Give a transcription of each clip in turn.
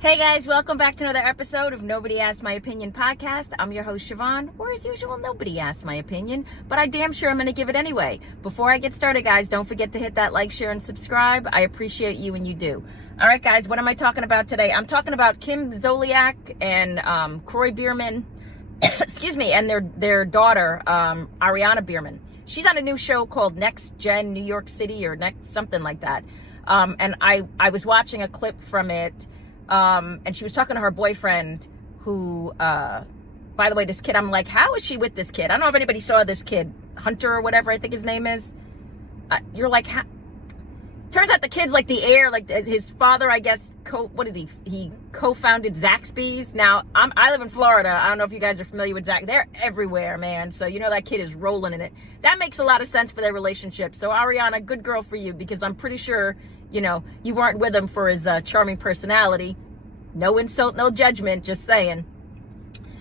Hey guys, welcome back to another episode of Nobody Asked My Opinion podcast. I'm your host, Siobhan, or as usual, nobody asked my opinion, but I damn sure I'm going to give it anyway. Before I get started, guys, don't forget to hit that like, share, and subscribe. I appreciate you when you do. All right, guys, what am I talking about today? I'm talking about Kim Zolciak and Kroy Biermann, excuse me, and their daughter, Ariana Biermann. She's on a new show called Next Gen New York City or Next something like that. And I was watching a clip from it. And she was talking to her boyfriend who, by the way, this kid, I'm like, how is she with this kid? I don't know if anybody saw this kid, Hunter or whatever, I think his name is. You're like, turns out the kid's like the heir, like his father, I guess, he co-founded Zaxby's. Now, I live in Florida. I don't know if you guys are familiar with Zax. They're everywhere, man. So, you know, that kid is rolling in it. That makes a lot of sense for their relationship. So, Ariana, good girl for you, because I'm pretty sure, you know, you weren't with him for his charming personality. No insult, no judgment, just saying.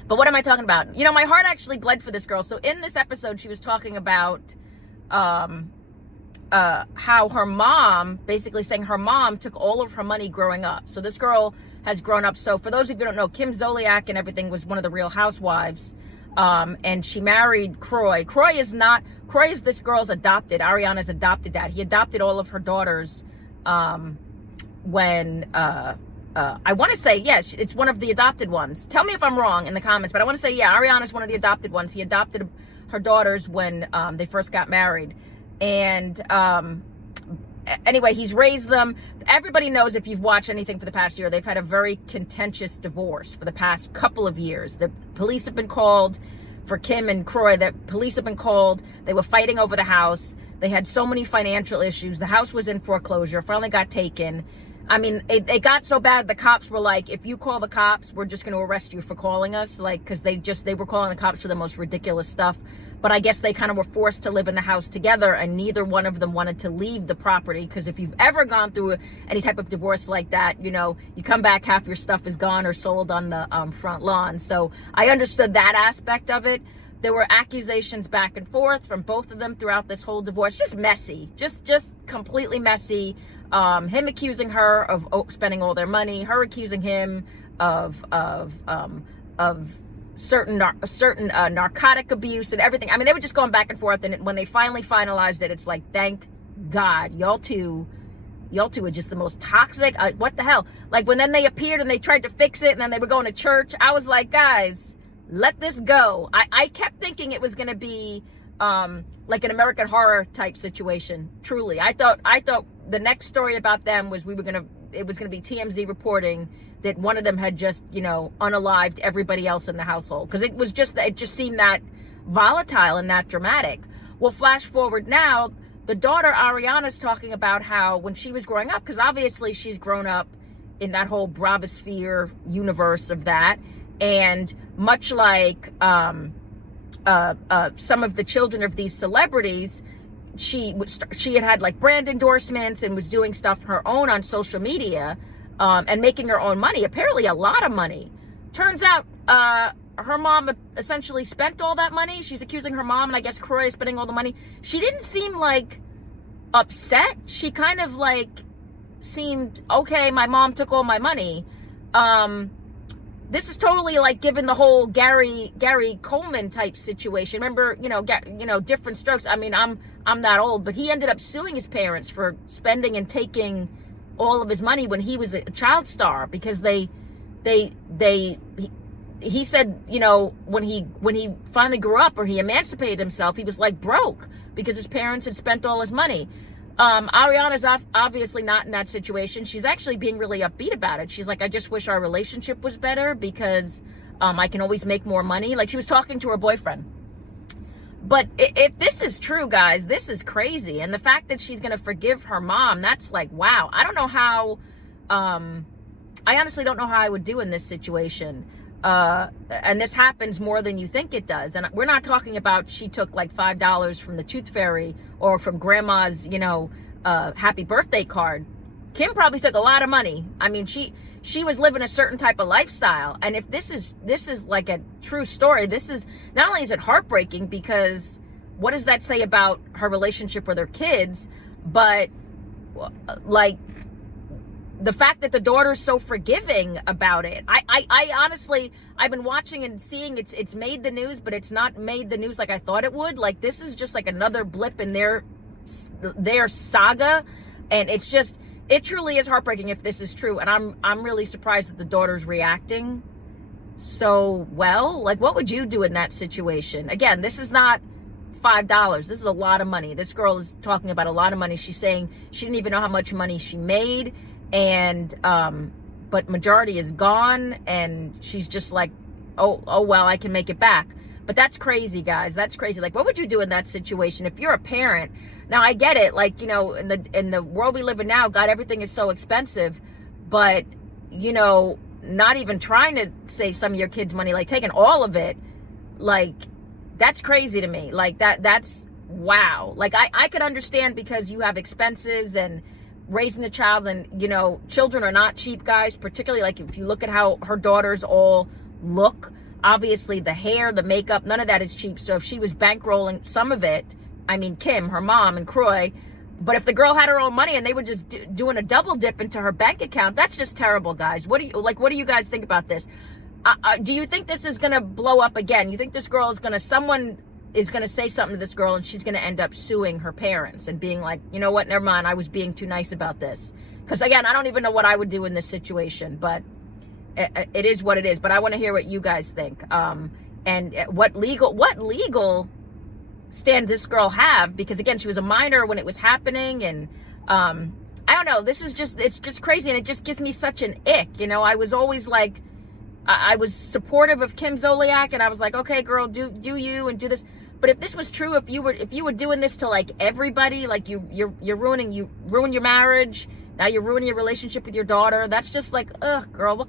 But what am I talking about? You know, my heart actually bled for this girl. So in this episode, she was talking about how her mom, basically saying her mom took all of her money growing up. So this girl has grown up. So for those of you who don't know, Kim Zolciak and everything was one of the Real Housewives. And she married Kroy. Kroy is this girl's adopted. Ariana's adopted dad. He adopted all of her daughters when I want to say, yeah, it's one of the adopted ones. Tell me if I'm wrong in the comments, but I want to say, yeah, Ariana's one of the adopted ones. He adopted her daughters when they first got married. And anyway, he's raised them. Everybody knows, if you've watched anything for the past year, they've had a very contentious divorce for the past couple of years. The police have been called for Kim and Kroy. The police have been called. They were fighting over the house. They had so many financial issues. The house was in foreclosure, finally got taken. I mean, it got so bad, the cops were like, if you call the cops, we're just going to arrest you for calling us. Like, because they were calling the cops for the most ridiculous stuff. But I guess they kind of were forced to live in the house together, and neither one of them wanted to leave the property. Because if you've ever gone through any type of divorce like that, you know, you come back, half your stuff is gone or sold on the front lawn. So I understood that aspect of it. There were accusations back and forth from both of them throughout this whole divorce. Just messy, just completely messy. Him accusing her of spending all their money, her accusing him of certain narcotic abuse and everything. I mean, they were just going back and forth. And when they finally finalized it, it's like, thank God, y'all two are just the most toxic. What the hell? Like, when then they appeared and they tried to fix it, and then they were going to church, I was like, guys, let this go. I kept thinking it was going to be like an American Horror type situation. Truly, I thought the next story about them was it was gonna be TMZ reporting that one of them had just, you know, unalived everybody else in the household, because it just seemed that volatile and that dramatic. Well, flash forward now, the daughter Ariana's talking about how when she was growing up, because obviously she's grown up in that whole Bravosphere universe of that. And much like some of the children of these celebrities, she had like brand endorsements and was doing stuff her own on social media, and making her own money, apparently a lot of money. Turns out her mom essentially spent all that money. She's accusing her mom, and I guess Kroy is spending all the money. She didn't seem like upset. She kind of like seemed, okay, my mom took all my money. This is totally like given the whole Gary Coleman type situation. Remember, you know, different strokes. I mean, I'm not old, but he ended up suing his parents for spending and taking all of his money when he was a child star, because he said, you know, when he finally grew up or he emancipated himself, he was like broke because his parents had spent all his money. Ariana's obviously not in that situation. She's actually being really upbeat about it. She's like, I just wish our relationship was better because I can always make more money. Like, she was talking to her boyfriend. But if this is true, guys, this is crazy. And the fact that she's going to forgive her mom, that's like, wow. I don't know how, I honestly don't know how I would do in this situation. And this happens more than you think it does. And we're not talking about she took like $5 from the Tooth Fairy or from grandma's, you know, happy birthday card. Kim probably took a lot of money. I mean, she was living a certain type of lifestyle. And if this is like a true story, this is, not only is it heartbreaking, because what does that say about her relationship with her kids, but like, the fact that the daughter's so forgiving about it. I honestly, I've been watching and seeing it's made the news, but it's not made the news like I thought it would. Like, this is just like another blip in their saga. And it's just, it truly is heartbreaking if this is true. And I'm really surprised that the daughter's reacting so well. Like, what would you do in that situation? Again, this is not $5. This is a lot of money. This girl is talking about a lot of money. She's saying she didn't even know how much money she made. And, but majority is gone, and she's just like, oh, well, I can make it back. But that's crazy, guys. That's crazy. Like, what would you do in that situation if you're a parent? Now, I get it. Like, you know, in the world we live in now, God, everything is so expensive. But, you know, not even trying to save some of your kids' money, like taking all of it, like, that's crazy to me. Like, that's wow. Like, I could understand because you have expenses and raising the child, and, you know, children are not cheap, guys, particularly like if you look at how her daughters all look. Obviously, the hair, the makeup, none of that is cheap. So if she was bankrolling some of it, I mean, Kim, her mom, and Croy, but if the girl had her own money and they were just doing a double dip into her bank account, that's just terrible, guys. What do you guys think about this? Do you think this is going to blow up again? You think this girl is someone is going to say something to this girl and she's going to end up suing her parents and being like, you know what, never mind, I was being too nice about this? Because, again, I don't even know what I would do in this situation, but it is what it is. But I want to hear what you guys think. And what legal stand this girl have? Because, again, she was a minor when it was happening. And I don't know. It's just crazy. And it just gives me such an ick. You know, I was always like, I was supportive of Kim Zolciak, and I was like, okay, girl, do you and do this. But if this was true, if you were doing this to like everybody, like you ruin your marriage, now you're ruining your relationship with your daughter. That's just like, ugh, girl,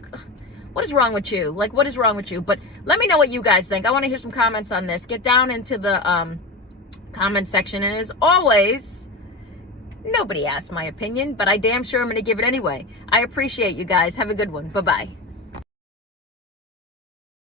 what is wrong with you? Like, what is wrong with you? But let me know what you guys think. I want to hear some comments on this. Get down into the comment section, and as always, nobody asked my opinion, but I damn sure I'm going to give it anyway. I appreciate you guys. Have a good one. Bye-bye.